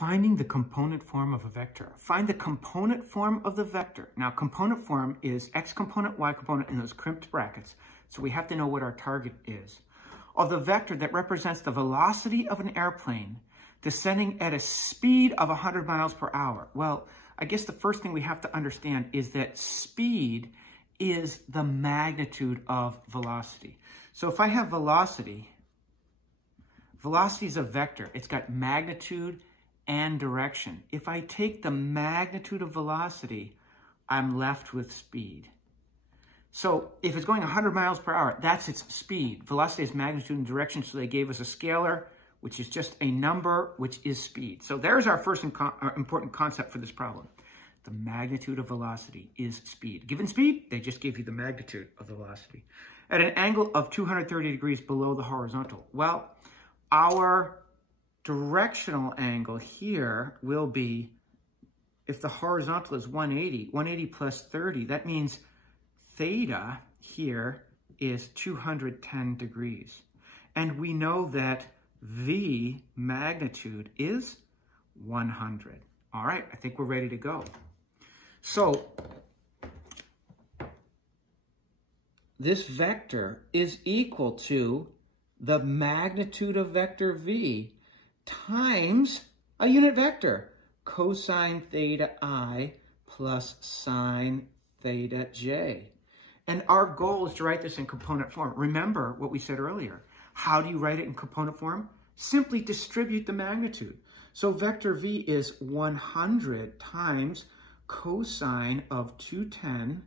Finding the component form of a vector. Find the component form of the vector. Now, component form is x component, y component in those crimped brackets. So we have to know what our target is. Of the vector that represents the velocity of an airplane descending at a speed of 100 miles per hour. Well, I guess the first thing we have to understand is that speed is the magnitude of velocity. So if I have velocity is a vector. It's got magnitude and direction. If I take the magnitude of velocity, I'm left with speed. So if it's going 100 miles per hour, that's its speed. Velocity is magnitude and direction, so they gave us a scalar, which is just a number, which is speed. So there's our first important concept for this problem. The magnitude of velocity is speed. Given speed, they just gave you the magnitude of the velocity. At an angle of 230 degrees below the horizontal. Well, our directional angle here will be, if the horizontal is 180 plus 30, that means theta here is 210 degrees. And we know that the magnitude is 100. All right, I think we're ready to go. So this vector is equal to the magnitude of vector v times a unit vector, cosine theta I plus sine theta j. And our goal is to write this in component form. Remember what we said earlier. How do you write it in component form? Simply distribute the magnitude. So vector v is 100 times cosine of 210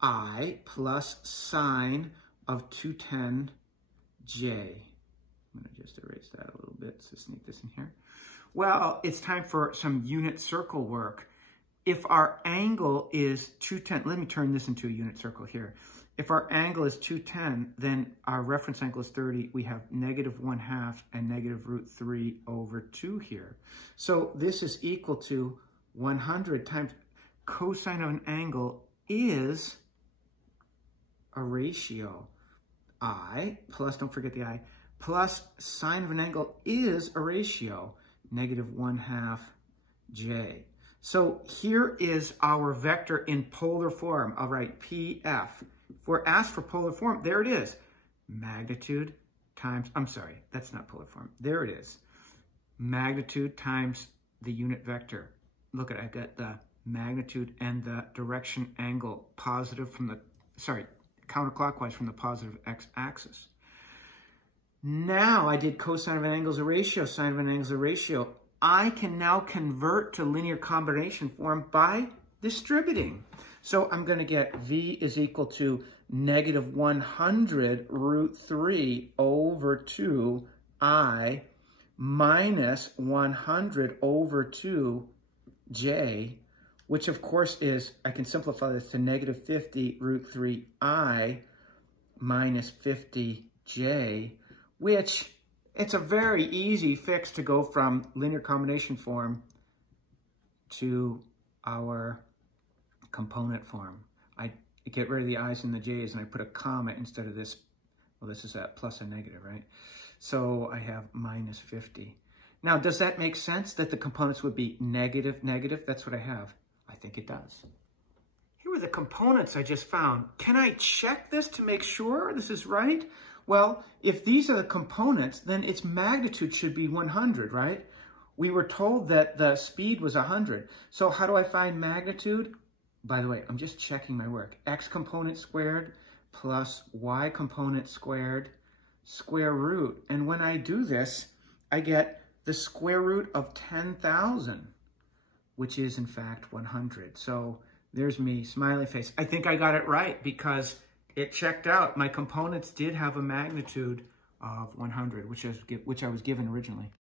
I plus sine of 210 j. I'm going to just erase that a little bit to sneak this in here. Well, it's time for some unit circle work. If our angle is 210, let me turn this into a unit circle here. If our angle is 210, then our reference angle is 30. We have -1/2 and -√3 over 2 here. So this is equal to 100 times cosine of an angle is a ratio. I plus, don't forget the I, plus sine of an angle is a ratio, -1/2 j. So here is our vector in polar form. I'll write PF. If we're asked for polar form, there it is. Magnitude times, I'm sorry, that's not polar form. There it is. Magnitude times the unit vector. Look at it, I got the magnitude and the direction angle positive from the, counterclockwise from the positive x-axis. Now I did cosine of an angle is a ratio, sine of an angle is a ratio. I can now convert to linear combination form by distributing. So I'm going to get v is equal to -100√3 over 2i minus 100 over 2j, which of course is, I can simplify this to -50√3i minus 50j, which it's a very easy fix to go from linear combination form to our component form. I get rid of the i's and the j's and I put a comma instead of this. Well, this is a plus and negative, right? So I have -50. Now, does that make sense that the components would be negative? That's what I have. I think it does. Here are the components I just found. Can I check this to make sure this is right? Well, if these are the components, then its magnitude should be 100, right? We were told that the speed was 100. So how do I find magnitude? By the way, I'm just checking my work. X component squared plus y component squared square root. And when I do this, I get the square root of 10,000, which is in fact 100. So there's me, smiley face. I think I got it right because it checked out. My components did have a magnitude of 100, which I was given originally.